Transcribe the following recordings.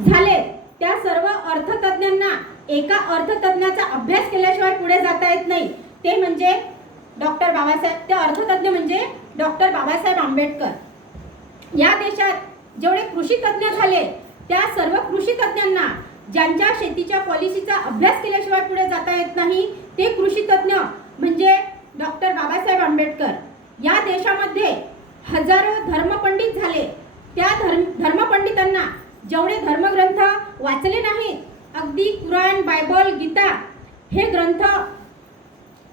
झाले. त्या सर्व अर्थतज्ञांना एका अर्थतज्ञाचा अभ्यास केल्याशिवाय पुढे जाता येत नाही. ते म्हणजे डॉक्टर बाबासाहेब ते अर्थतज्ञ म्हणजे डॉक्टर बाबासाहेब आंबेडकर. या देशात जेवढे कृषी तज्ज्ञ झाले त्या सर्व कृषी तज्ज्ञांना ज्यांच्या शेतीच्या पॉलिसीचा अभ्यास केल्याशिवाय पुढे जाता येत नाही ते कृषी तज्ज्ञ म्हणजे डॉक्टर बाबासाहेब आंबेडकर. या देशामध्ये हजारो धर्मपंडित झाले. त्या धर्म धर्मपंडितांना जेवढे धर्मग्रंथ वाचले नाहीत अगदी कुराण बायबल गीता हे ग्रंथ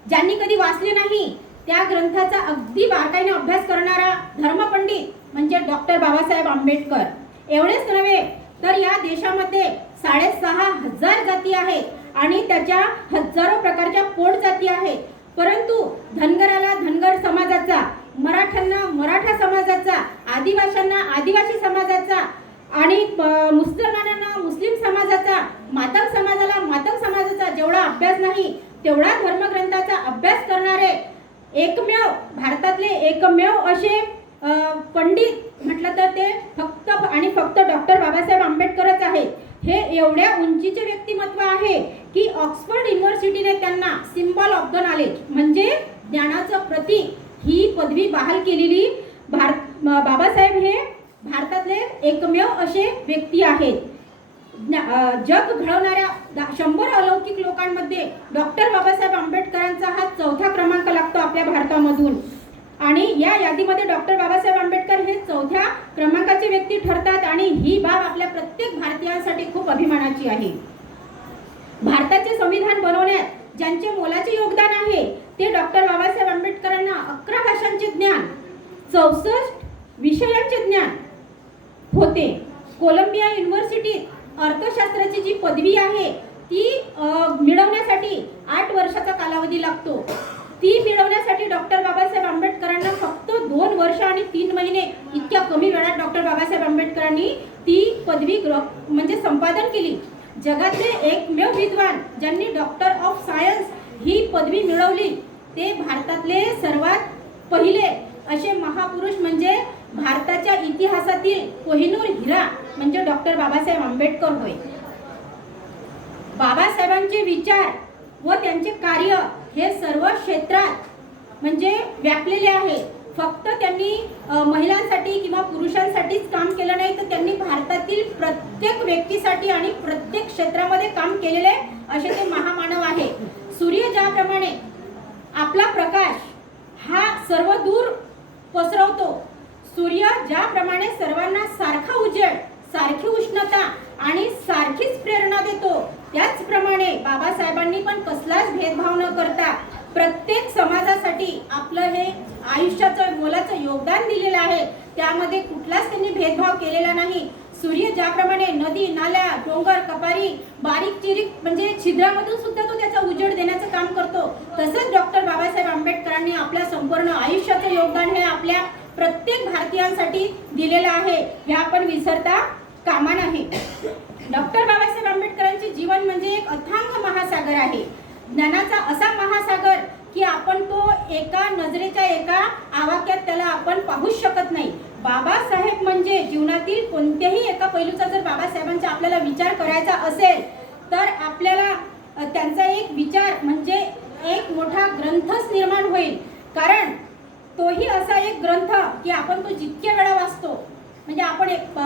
ज्यांनी कधी वाचले नाही त्या ग्रंथाचा अगदी बारकाईने अभ्यास करणारा धर्मपंडित म्हणजे डॉक्टर बाबासाहेब आंबेडकर. एवढेच नव्हे तर या देशामध्ये साडेसहा हजार जाती आहेत आणि त्याच्या हजारो प्रकारच्या पोट जाती आहेत. परंतु धनगराला धनगर समाजाचा मराठ्यांना मराठा समाजाचा आदिवाशांना आदिवासी समाजाचा आणि प- मुसलमानांना मुस्लिम समाजाचा मातंग समाजाला मातंग समाजाचा जेवढा अभ्यास नाही तेवढा धर्मग्रंथाचा अभ्यास करणारे एकमेव भारतातले एकमेव असे पंडित म्हटलं तर ते फक्त आणि फक्त डॉक्टर बाबासाहेब आंबेडकरच आहेत. हे एवढ्या उंचीचे व्यक्तिमत्व आहे की ऑक्सफर्ड युनिव्हर्सिटीने त्यांना सिम्बॉल ऑफ द नॉलेज म्हणजे ज्ञानाचं प्रतीक ही पदवी बहाल केलेली. भारत बाबासाहेब हे भारतातले एकमेव असे व्यक्ती आहेत. ज्ञा- जग घडवणाऱ्या शंभर अलौकिक लोकांमध्ये डॉक्टर बाबासाहेब आंबेडकरांचा हा चौथा क्रमांक लागतो आपल्या भारतामधून. आणि या यादीमध्ये डॉक्टर बाबासाहेब आंबेडकर हे चौथ्या क्रमांकाचे व्यक्ती ठरतात आणि ही बाब आपल्या प्रत्येक भारतीयांसाठी खूप अभिमानाची आहे. भारताचे संविधान बनवण्यात ज्यांचे मोलाचे योगदान आहे ते डॉक्टर बाबासाहेब आंबेडकरांना अकरा भाषांचे ज्ञान चौसष्ट विषयांचे ज्ञान होते. कोलंबिया युनिव्हर्सिटीत अर्थशास्त्राची जी पदवी आहे ती मिळवण्यासाठी आठ वर्षाचा कालावधी लागतो. ती मिळवण्यासाठी डॉक्टर बाबासाहेब आंबेडकरांना फक्त दोन वर्ष आणि तीन महिने इतक्या कमी वेळात डॉक्टर बाबासाहेब आंबेडकरांनी ती पदवी म्हणजे संपादन केली. जगातले एकमेव विद्वान ज्यांनी डॉक्टर ऑफ सायन्स ही पदवी मिळवली ते भारतातले सर्वात पहिले असे महापुरुष म्हणजे भारताच्या इतिहासातील कोहिनूर हिरा म्हणजे डॉक्टर बाबासाहेब आंबेडकर होय. बाबासाहेबांचे विचार व त्यांचे कार्य हे सर्व क्षेत्रात म्हणजे व्यापलेले आहे. फक्त त्यांनी महिलांसाठी किंवा पुरुषांसाठीच काम केलं नाही तर त्यांनी भारतातील प्रत्येक व्यक्तीसाठी आणि प्रत्येक क्षेत्रामध्ये काम केलेले असे ते महामानव आहे. सूर्य ज्याप्रमाणे आपला प्रकाश हा सर्व दूर पसरवतो सूर्य ज्याप्रमाणे सर्वांना सारखा उजेड सारखी उष्णता आणि सारखीच प्रेरणा देतो त्याचप्रमाणे बाबासाहेबांनी पण कसलाच भेदभाव न करता प्रत्येक समाजासाठी आपलं हे आयुष्याचं मोलाचं योगदान दिलेलं आहे. त्यामध्ये कुठलाच त्यांनी भेदभाव केलेला नाही. सूर्य ज्याप्रमाणे नदी नाल्या डोंगर कपारी बारीक चिरीक म्हणजे छिद्रामधून सुद्धा तो त्याचा उजेड देण्याचं काम करतो. तसंच डॉक्टर बाबासाहेब आंबेडकरांनी आपल्या संपूर्ण आयुष्याचं योगदान हे आपल्या प्रत्येक भारतीयांसाठी दिलेलं आहे. हे आपण विसरता कामा नाही. डॉक्टर बाबासाहेब आंबेडकरांचे जीवन म्हणजे एक अथांग महासागर आहे. ज्ञानाचा असा महासागर की आपण तो एका नजरेच्या एका आवाक्यात त्याला आपण पाहूच शकत नाही. बाबासाहेब म्हणजे जीवनातील कोणत्याही एका पैलूचा जर बाबासाहेबांचा आपल्याला विचार करायचा असेल तर आपल्याला त्यांचा एक विचार म्हणजे एक मोठा ग्रंथच निर्माण होईल. कारण तोही असा एक ग्रंथ की आपण तो जितक्या वेळा वाचतो म्हणजे आपण एक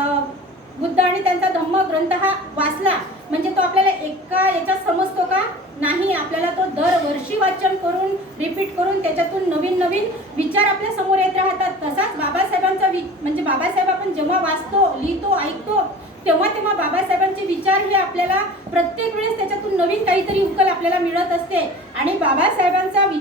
बुद्ध आणि त्यांचा धम्म ग्रंथ हा वाचला म्हणजे तो आपल्याला एका याच्यात समजतो का? नाही आपल्याला तो दरवर्षी वाचन करून रिपीट करून त्याच्यातून नवीन नवीन विचार आपल्यासमोर येत राहतात. तसाच बाबासाहेबांचा वि म्हणजे बाबासाहेब आपण जेव्हा वाचतो लिहितो ऐकतो तेव्हा तेव्हा बाबासाहेबांचे विचार हे आपल्याला प्रत्येक वेळेस त्याच्यातून नवीन काहीतरी उकल आपल्याला मिळत असते. आणि बाबासाहेबांचा वि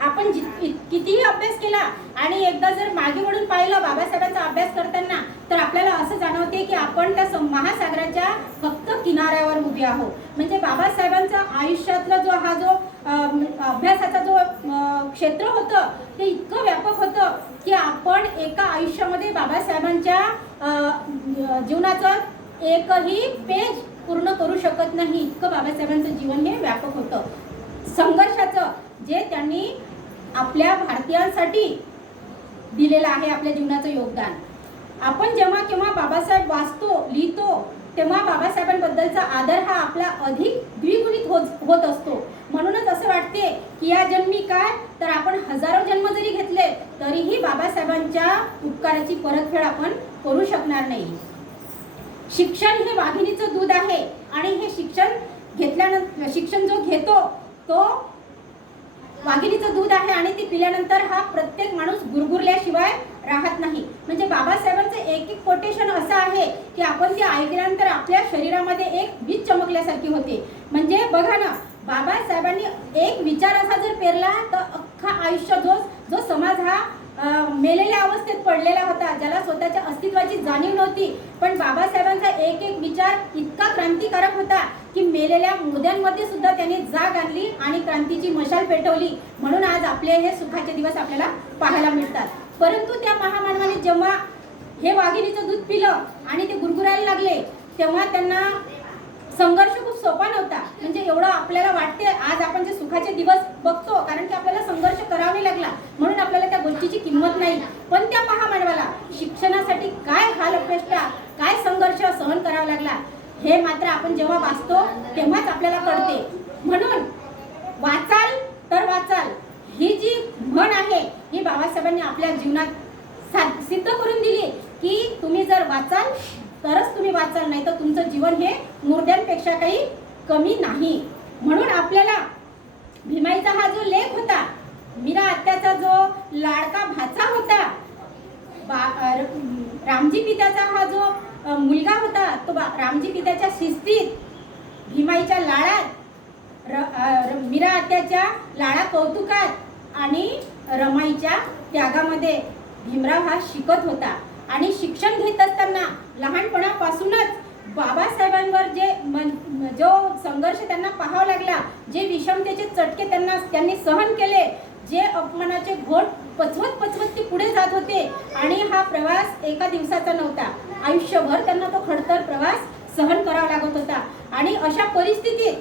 आपण इ- कितीही अभ्यास केला आणि एकदा जर मागे वळून पाहिलं बाबासाहेबांचा अभ्यास करताना तर आपल्याला असं जाणवते की आपण त्या महासागराच्या फक्त किनाऱ्यावर उभे आहोत. म्हणजे बाबासाहेबांचा आयुष्यातला जो हा जो अभ्यासाचा जो क्षेत्र होतं ते इतकं व्यापक होतं की आपण एका आयुष्यामध्ये बाबासाहेबांच्या जीवनाचं एकही पेज पूर्ण करू शकत नाही. इतकं बाबासाहेबांचं जीवन हे व्यापक होतं. संघर्षाचं जे त्यांनी आपल्या भारतीयांसाठी दिलेलं आहे आपल्या जीवनाचं योगदान. आपण जेव्हा केव्हा बाबासाहेब वाचतो लिहितो तेव्हा बाबासाहेबांबद्दलचा आदर हा आपला अधिक द्विगुणित होत होत असतो. म्हणूनच असं वाटते की या जन्मी काय तर आपण हजारो जन्म जरी घेतले तरीही बाबासाहेबांच्या उपकाराची परतफेड आपण करू शकणार नाही. शिक्षण हे वाघिणीचं दूध आहे आणि हे शिक्षण घेतल्यानंतर शिक्षण जो घेतो तो वाघिणीचं दूध आहे आणि ती पिल्यानंतर हा प्रत्येक माणूस गुरगुरल्याशिवाय राहत नाही. म्हणजे बाबासाहेबांचं एक एक कोटेशन असं आहे की आपण ते ऐकल्यानंतर आपल्या शरीरामध्ये एक वीज चमकल्यासारखी होते. म्हणजे बघा ना बाबासाहेबांनी एक विचार असा जर पेरला तर अख्खा आयुष्य जो जो समाज हा मेलेल्या अवस्थेत पडलेला होता ज्याला स्वतःच्या अस्तित्वाची जाणीव नव्हती. पण बाबासाहेबांचा एक एक विचार इतका क्रांतिकारक होता की मेलेल्या मोद्यांमध्ये सुद्धा त्यांनी जाग आणली आणि क्रांतीची मशाल पेटवली. म्हणून आज आपले हे सुखाचे दिवस आपल्याला पाहायला मिळतात. परंतु त्या महामानवाने जेव्हा हे वाघिणीचं दूध पिलं आणि ते गुरगुरायला लागले तेव्हा त्यांना संघर्ष खूप सोपा नव्हता. म्हणजे एवढं आपल्याला वाटते आज आपण जे सुखाचे दिवस बघतो कारण की आपल्याला संघर्ष करावा नाही लागला म्हणून आपल्याला त्या गोष्टीची किंमत नाही. पण त्या महामानवाला शिक्षणासाठी काय हाल अपेष्टा काय संघर्ष सहन करावा लागला हे मात्र आपण जेव्हा वाचतो तेव्हाच आपल्याला कळते. म्हणून वाचाल तर वाचाल. ही जी म्हण आहे ही बाबासाहेबांनी आपल्या जीवनात सा- सिद्ध करून दिली की तुम्ही जर वाचाल तरच तुम्ही वाचाल नाही तर तुमचं जीवन हे मुर्द्यांपेक्षा काही कमी नाही. म्हणून आपल्याला भीमाईचा हा जो लेख होता मीरा आत्याचा जो लाडका भाचा होता बा- रामजी पित्याचा हा जो मुलगा होता तो बा- रामजी पित्याच्या शिस्तीत भीमाईच्या लाळात र, मीरा आत्याच्या लाळा कौतुकात आणि रमाईच्या त्यागामध्ये भीमराव हा शिकत होता. आणि शिक्षण घेत असताना लहानपणापासूनच बाबासाहेबांवर जे मन जो संघर्ष त्यांना पाहावा लागला जे विषमतेचे चटके त्यांना त्यांनी सहन केले जे अपमानाचे घोट पचवत पचवत ते पुढे जात होते. आणि हा प्रवास एका दिवसाचा नव्हता. आयुष्यभर त्यांना तो खडतर प्रवास सहन करावा लागत होता. आणि अशा परिस्थितीत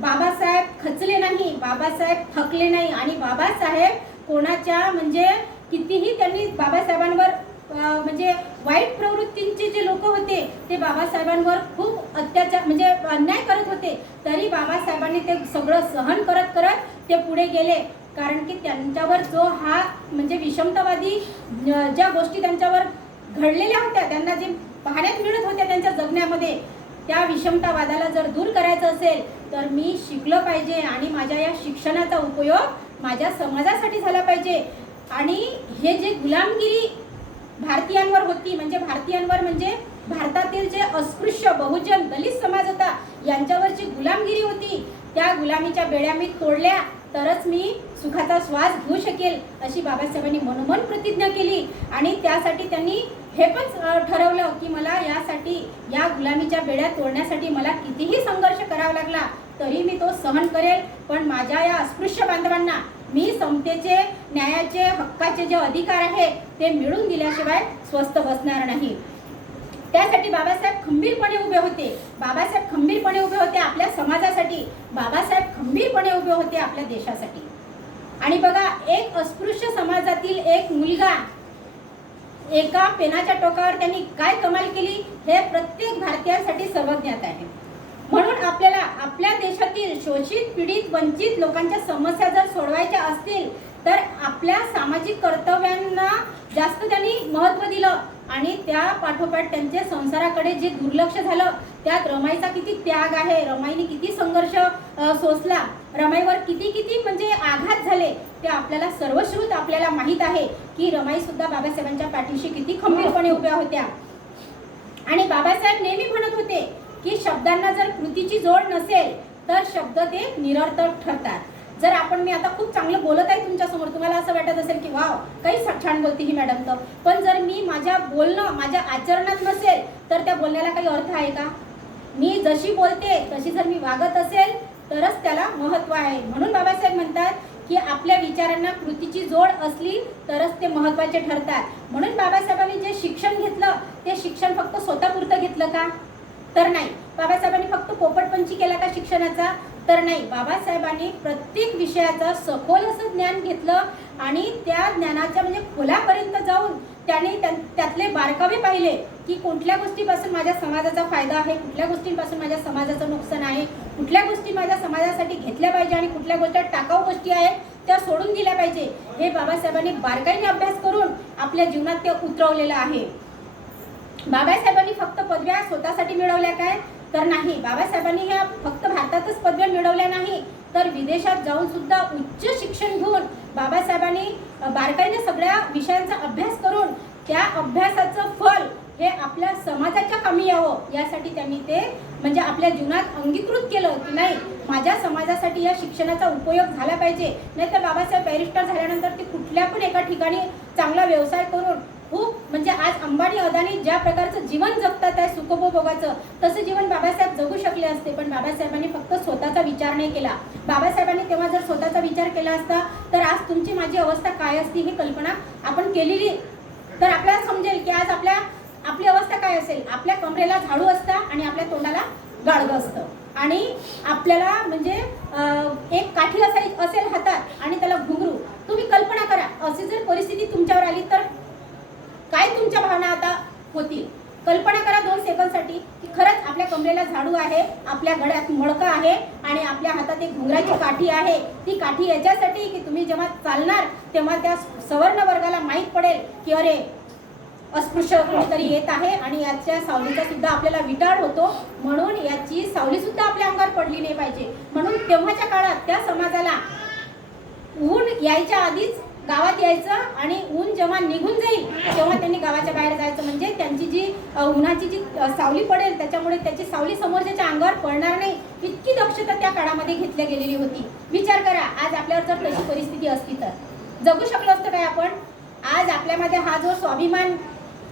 बाबासाहेब खचले नाही बाबासाहेब थकले नाही. आणि बाबासाहेब कोणाच्या म्हणजे कितीही त्यांनी बाबासाहेबांवर म्हणजे वाईट प्रवृत्तींचे जे लोक होते ते बाबासाहेबांवर खूप अत्याचार म्हणजे अन्याय करत होते. तरी बाबासाहेबांनी ते सगळं सहन करत करत ते पुढे गेले. कारण की त्यांच्यावर जो हा म्हणजे विषमतावादी ज्या गोष्टी त्यांच्यावर घडलेल्या होत्या त्यांना जे पाहण्यात मिळत होत्या त्यांच्या जगण्यामध्ये त्या विषमतावादाला जर दूर करायचं असेल तर मी शिकलं पाहिजे आणि माझ्या या शिक्षणाचा उपयोग माझ्या समाजासाठी झाला पाहिजे. आणि हे जे गुलामगिरी भारतीयांवर होती म्हणजे भारतीयांवर म्हणजे भारतातील जे अस्पृश्य बहुजन दलित समाज होता यांच्यावर जी गुलामगिरी होती त्या गुलामीच्या बेड्या मी तोडल्या. तरच मी सुखाचा श्वास घेऊ शकेल अशी बाबासाहेबांनी मनोमन प्रतिज्ञा केली. आणि त्यासाठी त्यांनी हे पण ठरवलं की मला यासाठी या गुलामीच्या बेड्या तोडण्यासाठी मला कितीही संघर्ष करावा लागला तरी मी तो सहन करेल. पण माझ्या या अस्पृश्य बांधवांना मी समतेचे न्यायाचे हक्काचे जे अधिकार आहे ते मिळून दिल्याशिवाय स्वस्थ बसणार नाही. त्यासाठी बाबासाहेब खंबीरपणे उभे होते. बाबासाहेब खंबीरपणे उभे होते आपल्या समाजासाठी. बाबासाहेब खंबीरपणे उभे होते आपल्या देशासाठी. आणि बघा एक अस्पृश्य समाजातील एक मुलगा एका पेनाच्या टोकावर त्यांनी काय कमाल केली हे प्रत्येक भारतीयासाठी सर्वज्ञात आहे. म्हणून आपल्याला आपल्या देशातील शोषित पीडित वंचित लोकांच्या समस्या जर सोडवायच्या असतील तर आपल्या सामाजिक कर्तव्यांना जास्त त्यांनी महत्त्व दिलं. आणि त्या पाठोपाठ त्यांच्या संसाराकडे जे दुर्लक्ष झालं त्यात रमाईचा किती त्याग आहे रमाईने किती संघर्ष सोसला रमाईवर किती किती म्हणजे आघात झाले ते आपल्याला सर्वश्रुत आपल्याला माहीत आहे की रमाई सुद्धा बाबासाहेबांच्या पाठीशी किती खंबीरपणे उभ्या होत्या. आणि बाबासाहेब नेहमी म्हणत होते की शब्दांना जर कृतीची जोड नसेल तर शब्द ते निरर्थक ठरतात. जर आपण मी आता खूप चांगलं बोलत आहे तुमच्यासमोर तुम्हाला असं वाटत असेल की वाव काही छान बोलते ही मॅडम तर. पण जर मी माझ्या बोलणं माझ्या आचरणात नसेल तर त्या बोलण्याला काही अर्थ आहे का? मी जशी बोलते तशी जर मी वागत असेल तरच त्याला महत्त्व आहे. म्हणून बाबासाहेब म्हणतात की आपल्या विचारांना कृतीची जोड असली तरच ते महत्त्वाचे ठरतात. म्हणून बाबासाहेबांनी जे शिक्षण घेतलं ते शिक्षण फक्त स्वतःपुरतं घेतलं का? तर नाही. बाबासाहेबांनी फक्त पोपटपंची केला का शिक्षणाचा? तर नाही. बाबासाहेबांनी प्रत्येक विषयाचं सखोल असं ज्ञान घेतलं आणि त्या ज्ञानाच्या म्हणजे खोलापर्यंत जाऊन त्याने त्या- त्यातले बारकावे पाहिले की कुठल्या गोष्टीपासून माझ्या समाजाचा फायदा आहे कुठल्या गोष्टींपासून माझ्या समाजाचं नुकसान आहे कुठल्या गोष्टी माझ्या समाजासाठी घेतल्या पाहिजे आणि कुठल्या गोष्टी टाकाऊ गोष्टी आहेत त्या सोडून दिल्या पाहिजे. हे बाबासाहेबांनी बारकाईने अभ्यास करून आपल्या जीवनात ते उतरवलेलं आहे. बाबासाहेबांनी फक्त पदव्या स्वतःसाठी मिळवल्या काय? तर नाही. बाबासाहेबांनी ह्या फक्त भारतातच पदव्या मिळवल्या नाही तर विदेशात जाऊन सुद्धा उच्च शिक्षण घेऊन बाबासाहेबांनी बारकाईने सगळ्या विषयांचा अभ्यास करून त्या अभ्यासाचं फल हे आपल्या समाजाच्या कामी यावं यासाठी त्यांनी ते म्हणजे आपल्या जीवनात अंगीकृत केलं की नाही माझ्या समाजासाठी या शिक्षणाचा उपयोग झाला पाहिजे. नाहीतर बाबासाहेब बॅरिस्टर झाल्यानंतर ते कुठल्या पण एका ठिकाणी चांगला व्यवसाय करून खूप म्हणजे आज अंबानी अदानी ज्या प्रकारचं जीवन जगतात आहे सुखोपभोगाचं तसं जीवन बाबासाहेब जगू शकले असते पण बाबासाहेबांनी फक्त स्वतःचा विचार नाही केला. बाबासाहेबांनी तेव्हा जर स्वतःचा विचार केला असता तर आज तुमची माझी अवस्था काय असती ही कल्पना आपण केलेली तर आपल्याला समजेल की आज आपल्या आपली अवस्था काय असेल? आपल्या कमरेला झाडू असता आणि आपल्या तोंडाला गाडगं असतं. आणि आपल्याला म्हणजे एक काठी असाय असेल हातात आणि त्याला घुंगरू. तुम्ही कल्पना करा अशी जर परिस्थिती तुमच्यावर आली तर काय तुमच्या भावना आता होतील? कल्पना करा दोन सेकंदसाठी की खरंच आपल्या कमरेला झाडू आहे आपल्या गळ्यात मडकं आहे आणि आपल्या हातात एक घुंगराची काठी आहे. ती काठी याच्यासाठी की तुम्ही जेव्हा चालणार तेव्हा त्या सवर्ण वर्गाला माहीत पडेल की अरे अस्पृश्य कोणीतरी येत आहे आणि याच्या सावलीचा सुद्धा आपल्याला विटाळ होतो. म्हणून याची सावली सुद्धा आपल्या अंगावर पडली नाही पाहिजे. म्हणून तेव्हाच्या काळात त्या समाजाला ऊन यायच्या आधीच गावात यायचं आणि ऊन जेव्हा निघून जाईल तेव्हा त्यांनी गावाच्या बाहेर जायचं. म्हणजे त्यांची जी उन्हाची जी सावली पडेल त्याच्यामुळे त्याची सावली समोरच्याच्या अंगावर पडणार नाही इतकी दक्षता त्या काळामध्ये घेतल्या गेलेली होती. विचार करा आज आपल्यावर जर तशी परिस्थिती असती तर. जगू शकलो असतं काय आपण? आज आपल्यामध्ये हा जो स्वाभिमान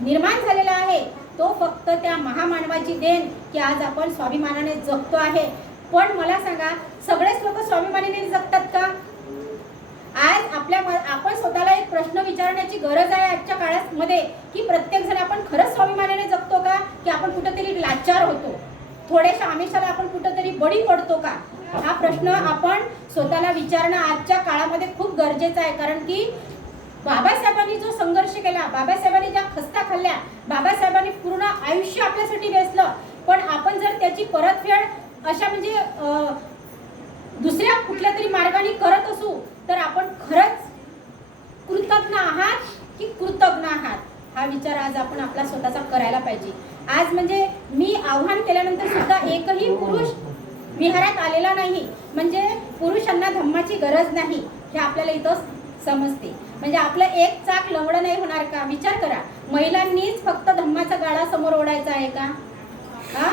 निर्माण झालेला आहे तो फक्त त्या महामानवाची देण की आज आपण स्वाभिमानाने जगतो आहे. पण मला सांगा सगळेच लोक स्वाभिमानाने जगतात का? आज आपल्या म- आपण स्वतःला एक प्रश्न विचारण्याची गरज आहे आजच्या काळामध्ये की प्रत्येक जण आपण खरंच स्वाभिमानाने जगतो का की आपण कुठेतरी लाचार होतो? थोड्याशा आमिषाला आपण कुठेतरी बळी पडतो का? हा प्रश्न आपण स्वतःला विचारणं आजच्या काळामध्ये खूप गरजेचं आहे. कारण की बाबासाहेबांनी जो संघर्ष केला बाबासाहेबांनी ज्या खस्ता खाल्ल्या बाबासाहेबांनी पूर्ण आयुष्य आपल्यासाठी वेचलं. पण आपण जर त्याची परतफेड अशा म्हणजे दुसऱ्या कुठल्या तरी मार्गाने करत असू तर आपण खरंच कृतज्ञ आहात की कृतज्ञ आहात? हा विचार आज आपण आपला स्वतःचा करायला पाहिजे. आज म्हणजे मी आव्हान केल्यानंतर सुद्धा एकही पुरुष विहारात आलेला नाही. म्हणजे पुरुषांना धम्माची गरज नाही हे आपल्याला इथं समजते. म्हणजे आपलं एक चाक लवडं नाही होणार का? विचार करा. महिलांनीच फक्त धम्माचा गाडा समोर ओढायचा आहे का? हा?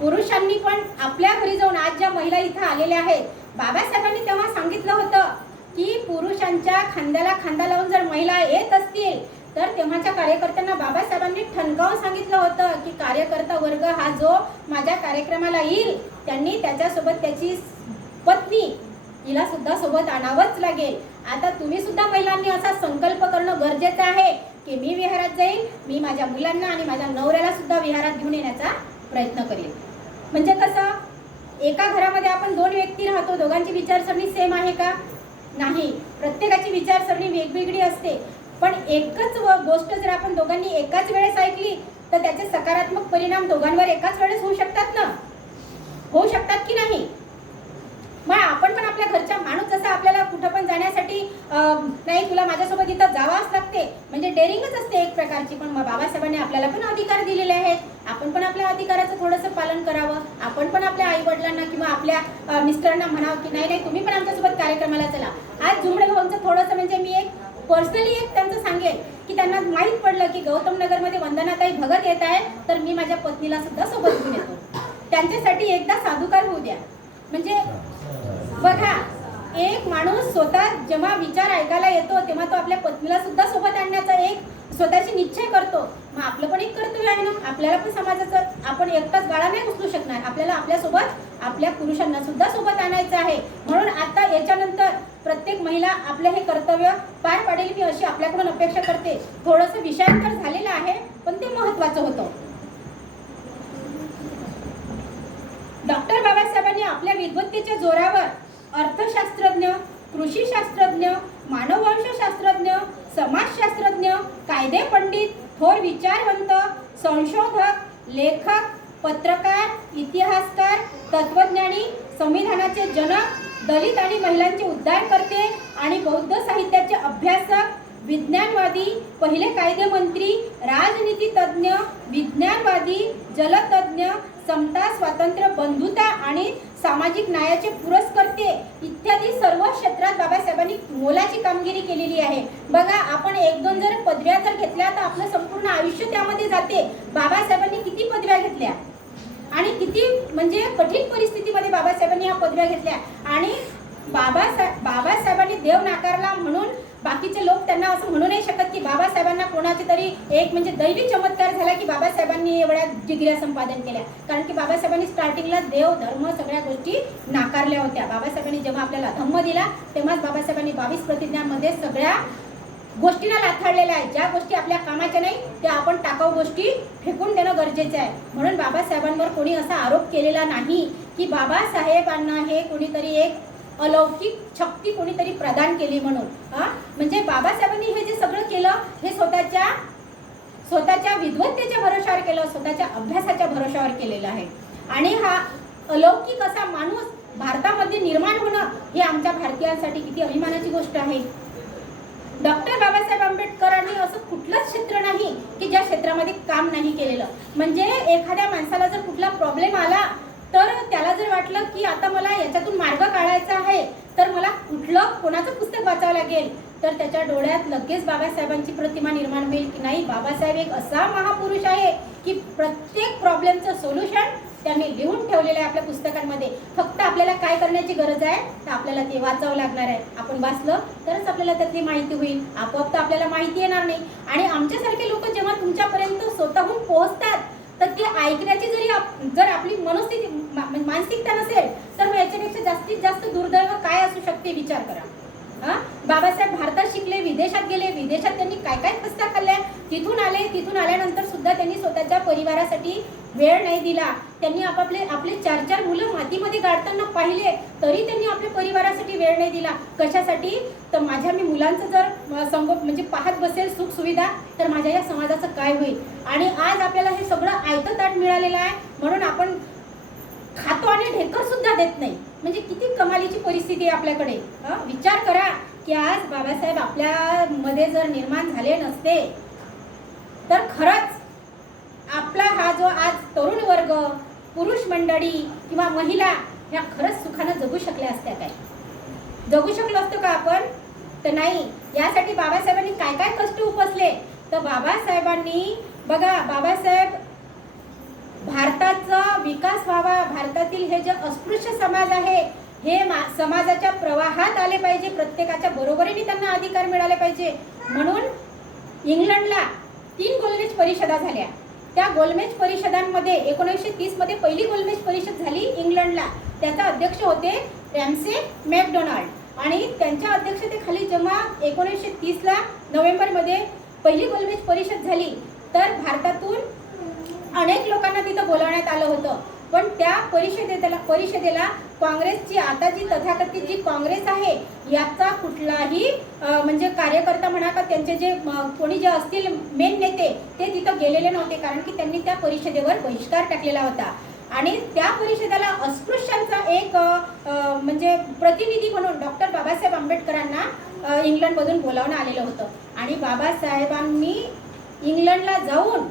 पुरुषांनी पण आपल्या घरी जाऊन आज ज्या महिला इथं आलेल्या आहेत बाबासाहेबांनी तेव्हा सांगितलं होतं की पुरुषांच्या खांद्याला खांदा लावून जर महिला येत असतील तर तेव्हाच्या कार्यकर्त्यांना बाबासाहेबांनी ठणकावून सांगितलं होतं की कार्यकर्ता वर्ग हा जो माझ्या कार्यक्रमाला येईल त्यांनी त्याच्यासोबत त्याची पत्नी हिला सुद्धा सोबत आणावंच लागेल. आता तुम्ही सुद्धा महिलांनी असा संकल्प करणं गरजेचं आहे की मी विहारात जाईल मी माझ्या मुलांना आणि माझ्या नवऱ्याला सुद्धा विहारात घेऊन येण्याचा प्रयत्न करेल म्हणजे कसं एका घरामध्ये आपण दोन व्यक्ती राहतो दोघांची विचारसरणी सेम आहे का? नाही. प्रत्येकाची विचारसरणी वेगवेगळी असते. पण एकच व- गोष्ट जर आपण दोघांनी एकाच वेळेस ऐकली तर त्याचे सकारात्मक परिणाम दोघांवर एकाच वेळेस होऊ शकतात ना? होऊ शकतात की नाही? मग आपण पण आपल्या घरच्या माणूस जसा आपल्याला कुठं पण जाण्यासाठी नाही तुला माझ्यासोबत इथं जावाच लागते. म्हणजे डेअरिंगच असते एक प्रकारची पण मग बाबासाहेबांनी आपल्याला पण अधिकार दिलेले आहेत. आपण पण आपल्या अधिकाराचं थोडंसं पालन करावं. आपण पण आपल्या आई वडिलांना किंवा आपल्या मिस्टरांना म्हणावं की नाही नाही तुम्ही पण आमच्यासोबत कार्यक्रमाला चला. आज जुमडे भाऊंचं थोडंसं म्हणजे मी एक पर्सनली एक त्यांचं सांगेल की त्यांना माहीत पडलं की गौतम नगरमध्ये वंदनाताई भगत येत आहे तर मी माझ्या पत्नीला सुद्धा सोबत घेऊन येतो. त्यांच्यासाठी एकदा साधुकार होऊ द्या. म्हणजे बघा एक माणूस स्वतः जेव्हा विचार ऐकायला येतो तेव्हा तो आपल्या पत्नीला सुद्धा सोबत आणण्याचा एक स्वतःची निश्चय करतो. मग आपलं पण एक कर्तव्य आहे ना? आपल्याला पण समाजाचं आपण एकटाच गाळा नाही उचलू शकणार. आपल्याला आपल्यासोबत आपल्या पुरुषांना सुद्धा सोबत आणायचं आहे. म्हणून आता याच्यानंतर प्रत्येक महिला आपलं हे कर्तव्य पार पाडेल मी अशी आपल्याकडून अपेक्षा करते. थोडंसं विषयांतर झालेलं आहे पण ते महत्वाचं होतं. डॉक्टर बाबासाहेबांनी आपल्या विद्वत्तेच्या जोरावर अर्थशास्त्रज्ञ कृषीशास्त्रज्ञ मानववंशशास्त्रज्ञ समाजशास्त्रज्ञ कायदे पंडित थोर विचारवंत संशोधक लेखक पत्रकार इतिहासकार तत्वज्ञानी संविधानाचे जनक दलित आणि महिलांचे उद्धार करते आणि बौद्ध साहित्याचे अभ्यासक विज्ञानवादी पहिले कायदेमंत्री राजनीती तज्ज्ञ विज्ञानवादी जलतज्ञ समता स्वातंत्र्य बंधुता आणि सामाजिक न्यायाचे पुरस्कर्ते इत्यादी सर्व क्षेत्रात बाबासाहेबांनी मोलाची कामगिरी केलेली आहे. बघा आपण एक दोन जर पदव्या जर घेतल्या तर आपलं संपूर्ण आयुष्य त्यामध्ये जाते. बाबासाहेबांनी किती पदव्या घेतल्या? आणि किती म्हणजे कठीण परिस्थितीमध्ये बाबासाहेबांनी या पदव्या घेतल्या? आणि बाबासाहेब बाबासाहेबांनी देव नाकारला म्हणून बाकीचे लोक त्यांना असं म्हणू नाही शकत बाबासाहेबांना कोणाचे तरी एक म्हणजे दैवी चमत्कार झाला की बाबासाहेबांनी एवढ्या डिग्र्या संपादन केल्या. कारण की बाबासाहेबांनी स्टार्टिंगला देव धर्म सगळ्या गोष्टी नाकारल्या होत्या. बाबासाहेबांनी जेव्हा आपल्याला धम्म दिला तेव्हाच बाबासाहेबांनी बावीस प्रतिज्ञांमध्ये सगळ्या गोष्टींना लाथाडलेल्या आहेत. ज्या गोष्टी आपल्या कामाच्या नाही त्या आपण टाकाऊ गोष्टी फेकून देणं गरजेचं आहे. म्हणून बाबासाहेबांवर कोणी असा आरोप केलेला नाही की बाबासाहेबांना हे कोणीतरी एक अलौकिक शक्ती कोणीतरी प्रदान केली म्हणून. हा? म्हणजे बाबासाहेबांनी हे जे सगळं केलं हे स्वतःच्या स्वतःच्या विद्वत्तेच्या भरोशावर केलं स्वतःच्या अभ्यासाच्या भरोशावर केलेलं आहे. आणि हा अलौकिक असा माणूस भारतामध्ये निर्माण होणं हे आमच्या भारतीयांसाठी किती अभिमानाची गोष्ट आहे. डॉक्टर बाबासाहेब आंबेडकरांनी असं कुठलंच क्षेत्र नाही की ज्या क्षेत्रामध्ये काम नाही केलेलं. म्हणजे एखाद्या माणसाला जर कुठला प्रॉब्लेम आला तर त्याला जर वाटलं की आता मला याच्यातून मार्ग काढायचा आहे तर मला कुठलं कोणाचं पुस्तक वाचावं लागेल? तर त्याच्या डोळ्यात लगेच बाबासाहेबांची प्रतिमा निर्माण होईल की नाही? बाबासाहेब एक असा महापुरुष आहे की प्रत्येक प्रॉब्लेमचं सोल्युशन त्यांनी लिहून ठेवलेलं आहे आपल्या पुस्तकांमध्ये. फक्त आपल्याला काय करण्याची गरज आहे? तर आपल्याला ते वाचावं लागणार आहे. आपण वाचलं तरच आपल्याला त्यातली माहिती होईल. आपोआप तर आपल्याला माहिती येणार नाही. आणि आमच्यासारखे लोक जेव्हा तुमच्यापर्यंत स्वतःहून पोहोचतात तर ती ऐकण्याची जरी आप- जर आपली मनस्थिती मा- म्हणजे मानसिकता नसेल तर मग याच्यापेक्षा जास्तीत जास्त दुर्दैव काय असू शकते विचार करा. हां? बाबासाहेब भारतात शिकले विदेशात गेले विदेशात त्यांनी काय काय खस्ता खाल्ल्या? तिथून आले तिथून आल्यानंतर सुद्धा त्यांनी स्वतःच्या परिवारासाठी वेळ नाही दिला. त्यांनी आपापले आपले चार चार मुलं मातीमध्ये गाडताना पाहिले तरी त्यांनी आपल्या परिवारासाठी वेळ नाही दिला. कशासाठी? तर माझ्या मी मुलांचं जर संगोप म्हणजे पाहत बसेल सुखसुविधा तर माझ्या या समाजाचं काय होईल? आणि आज आपल्याला हे सगळं आयतं ताट मिळालेलं आहे म्हणून आपण खातो आणि ढेकर सुद्धा देत नाही. म्हणजे किती कमालीची परिस्थिती आहे आपल्याकडे. विचार करा की आज बाबासाहेब आपल्यामध्ये जर निर्माण झाले नसते तर खरंच आपला हा जो आज तरुण वर्ग पुरुष मंडळी किंवा महिला ह्या खरंच सुखानं जगू शकल्या असत्या काय? जगू शकलो असतो का आपण? तर नाही. यासाठी बाबासाहेबांनी काय काय कष्ट उपसले? तर बाबासाहेबांनी बघा बाबासाहेब भारताचा विकास व्हावा. भारतातील हे जे अस्पृश्य समाज आहे हे मा समाजाच्या प्रवाहात आले पाहिजे. प्रत्येकाच्या बरोबरीने त्यांना अधिकार मिळाले पाहिजे. म्हणून इंग्लंडला तीन गोलमेज परिषदा झाल्या. त्या गोलमेज परिषदांमध्ये एकोणीसशे तीसमध्ये पहिली गोलमेज परिषद झाली इंग्लंडला. त्याचा अध्यक्ष होते रॅमसे मॅकडोनाल्ड. आणि त्यांच्या अध्यक्षतेखाली जेव्हा एकोणीसशे तीसला नोव्हेंबरमध्ये पहिली गोलमेज परिषद झाली तर भारतातून अनेक लोकांना तिथं बोलवण्यात आलं होतं. पण त्या परिषदेला परिषदेला काँग्रेसची आता जी तथाकथित जी काँग्रेस आहे याचा कुठलाही म्हणजे कार्यकर्ता म्हणा का त्यांचे जे कोणी जे असतील मेन नेते ते तिथं गेलेले नव्हते कारण की त्यांनी त्या परिषदेवर बहिष्कार टाकलेला होता. आणि त्या परिषदेला अस्पृश्यांचा एक म्हणजे प्रतिनिधी म्हणून डॉक्टर बाबासाहेब आंबेडकरांना इंग्लंडमधून बोलावणं आलेलं होतं. आणि बाबासाहेबांनी इंग्लंडला जाऊन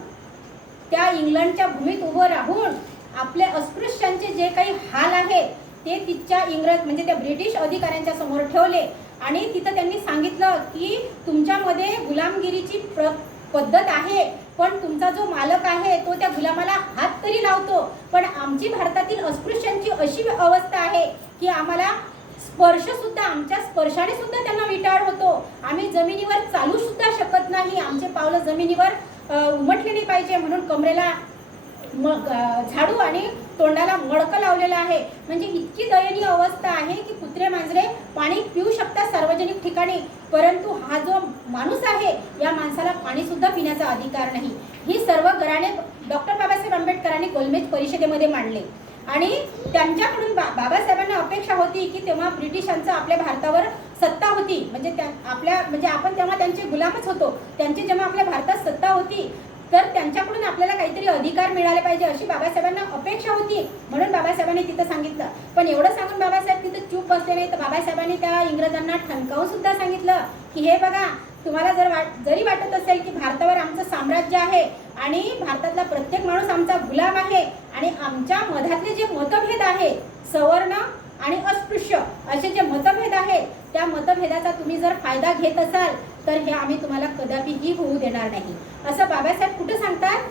त्या इंग्लंडच्या भूमीत उभं राहून आपले अस्पृश्यांचे जे काही हाल आहेत ते तिच्या इंग्रज म्हणजे त्या ब्रिटिश अधिकाऱ्यांच्या समोर ठेवले. आणि तिथं त्यांनी सांगितलं की तुमच्यामध्ये गुलामगिरीची प्र पद्धत आहे पण तुमचा जो मालक आहे तो त्या गुलामाला हात तरी लावतो. पण आमची भारतातील अस्पृश्यांची अशी अवस्था आहे की आम्हाला स्पर्श सुद्धा आमच्या स्पर्शाने सुद्धा त्यांना विटाळ होतो. आम्ही जमिनीवर चालू सुद्धा शकत नाही. आमचे पावलं जमिनीवर उमटले नाही पाहिजे म्हणून कमरेला मग झाडू आणि तोंडाला मडकं लावलेलं आहे. म्हणजे इतकी दयनीय अवस्था आहे की कुत्रे मांजरे पाणी पिऊ शकतात सार्वजनिक ठिकाणी. परंतु हा जो माणूस आहे या माणसाला पाणी सुद्धा पिण्याचा अधिकार नाही. ही सर्व गराणे डॉक्टर बाबासाहेब आंबेडकरांनी गोलमेज परिषदेमध्ये मांडले. आणि त्यांच्याकडून बा बाबासाहेबांना अपेक्षा होती की तेव्हा ब्रिटिशांचं आपल्या भारतावर सत्ता होती. म्हणजे त्या आपल्या म्हणजे आपण तेव्हा त्यांचे गुलामच होतो त्यांची जेव्हा आपल्या भारतात सत्ता होती तर त्यांच्याकडून आपल्याला काहीतरी अधिकार मिळाले पाहिजे अशी बाबासाहेबांना अपेक्षा होती. म्हणून बाबासाहेबांनी तिथं सांगितलं. पण एवढं सांगून बाबासाहेब तिथं चूप बसले नाही तर बाबासाहेबांनी त्या इंग्रजांना ठणकावून सुद्धा सांगितलं की हे बघा तुम्हाला जर वाट जरी वाटत असेल की भारतावर आमचं साम्राज्य आहे आणि भारतातला प्रत्येक माणूस आमचा गुलाम आहे आणि आमच्या मधातले जे मतभेद आहे सवर्ण आणि अस्पृश्य असे जे मतभेद आहेत त्या मतभेदाचा तुम्ही जर फायदा घेत असाल तर हे आम्ही तुम्हाला कदापिही होऊ देणार नाही. असं बाबासाहेब कुठं सांगतात?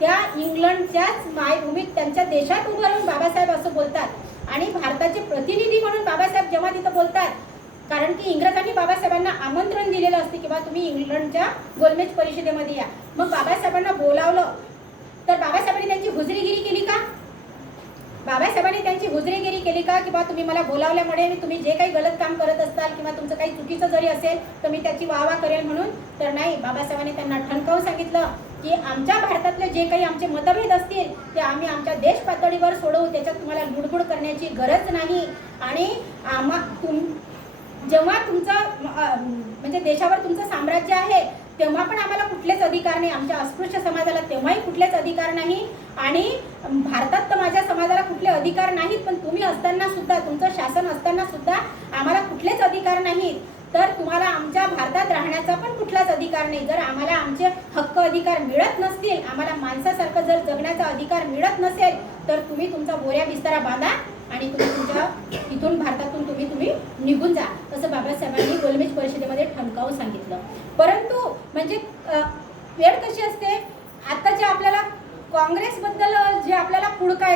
त्या इंग्लंडच्याच मायभूमीत त्यांच्या देशात उभं राहून बाबासाहेब असं बोलतात. आणि भारताचे प्रतिनिधी म्हणून बाबासाहेब जेव्हा तिथं बोलतात कारण की इंग्रजांनी बाबासाहेबांना आमंत्रण दिलेलं असते किंवा तुम्ही इंग्लंडच्या गोलमेज परिषदेमध्ये या. मग बाबासाहेबांना बोलावलं. तर बाबासाहेबांनी त्यांची हुजरीगिरी केली का? बाबासाहेबांनी त्यांची हुजरीगिरी केली का? किंवा तुम्ही मला बोलावल्यामुळे तुम्ही जे काही गलत काम करत असाल किंवा तुमचं काही चुकीचं जरी असेल तर मी त्याची वाहवा करेल म्हणून? तर नाही बाबासाहेबांनी त्यांना ठणकावून सांगितलं की आमच्या भारतातले जे काही आमचे मतभेद असतील ते आम्ही आमच्या देश पातळीवर सोडवू. त्याच्यात तुम्हाला लुडबुड करण्याची गरज नाही. आणि आम्हा तुम जेव्हा तुमचं म्हणजे देशावर तुमचं साम्राज्य आहे तेव्हा पण आम्हाला कुठलेच अधिकार नाही. आमच्या अस्पृश्य समाजाला तेव्हाही कुठलेच अधिकार नाही. आणि भारतात तर माझ्या समाजाला कुठले अधिकार नाहीत पण तुम्ही असताना सुद्धा तुमचं शासन असताना सुद्धा आम्हाला कुठलेच अधिकार नाहीत. तर तुम्हाला आमच्या भारतात राहण्याचा पण कुठलाच अधिकार नाही. जर आम्हाला आमचे हक्क अधिकार मिळत नसतील आम्हाला माणसासारखं जर जगण्याचा अधिकार मिळत नसेल तर तुम्ही तुमचा बोऱ्या बिस्तारा बांधा. आणि तुम्ही तुमच्या इथून भारतातून तुम्ही तुम्ही निघून जा असं बाबासाहेबांनी गोलमेज परिषदेमध्ये ठणकावून सांगितलं. परंतु म्हणजे वेळ कशी असते? आता जे आपल्याला काँग्रेसबद्दल जे आपल्याला पुढं काय